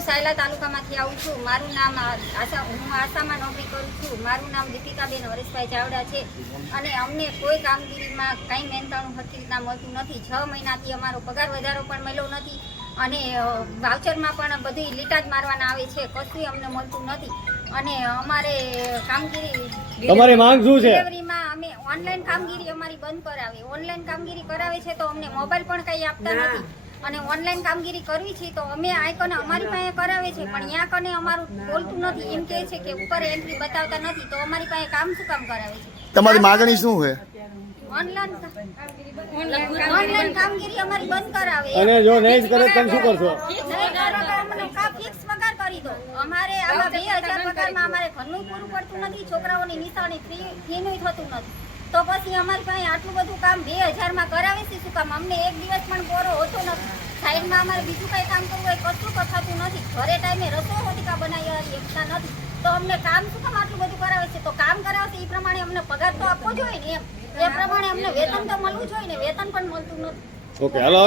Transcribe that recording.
હું સાયલા તાલુકામાંથી આવું છું. મારું નામ હું આસામાં નોકરી કરું છું. મારું નામ દીપિકાબેન હરેશભાઈ ચાવડા છે અને અમને કોઈ કામગીરીમાં કંઈ મહેનતાણું સરખી રીતના મળતું નથી. 6 મહિનાથી અમારો પગાર વધારો પણ મળ્યો નથી અને વાઉચરમાં પણ બધી લીટા જ મારવાના આવે છે. કશું અમને મળતું નથી અને અમારે કામગીરી તમારી માંગ શું છે? ડિલિવરીમાં અમે ઓનલાઈન કામગીરી અમારી બંધ કરાવે. ઓનલાઈન કામગીરી કરાવે છે તો અમને મોબાઈલ પણ કંઈ આપતા નથી અને ઓનલાઈન કામગીરી કરવી છે તો અમે આઈકોન અમારી પાસે કરાવે છે પણ ત્યાં કને અમારું બોલતું નથી. એમ કહે છે કે ઉપર એન્ટ્રી બતાવતા નથી તો અમારી પાસે કામ શું કામ કરાવે છે? તમારી માંગણી શું છે? ઓનલાઈન કામગીરી અમારી બંધ કરાવે અને જો નહીં કરે તો શું કરશો? ફિક્સ પગાર કરી દો. અમારે આમાં 2000 પગારમાં અમારે ઘરનું પૂરું પડતું નથી, છોકરાઓની નિશાળની ફીનું થતું નથી. તો પછી અમારી પાસે આટલું બધું કામ 2000 માં કરાવે છે શું કામ? અમને એક દિવસ પણ પોરો હોતો નથી. સાઈડમાં અમારે બીજું કઈ કામ કરવું હોય કશું થતું નથી. ઘરે ટાઈમે રસોઈ હોતી બનાવી એકતા નથી તો અમને કામ શું કામ આટલું બધું કરાવે છે? તો કામ કરાવશે એ પ્રમાણે અમને પગાર તો આપવો જોઈએ ને. એમ એ પ્રમાણે અમને વેતન તો મળવું જોઈએ ને. વેતન પણ મળતું નથી. ઓકે, હાલો.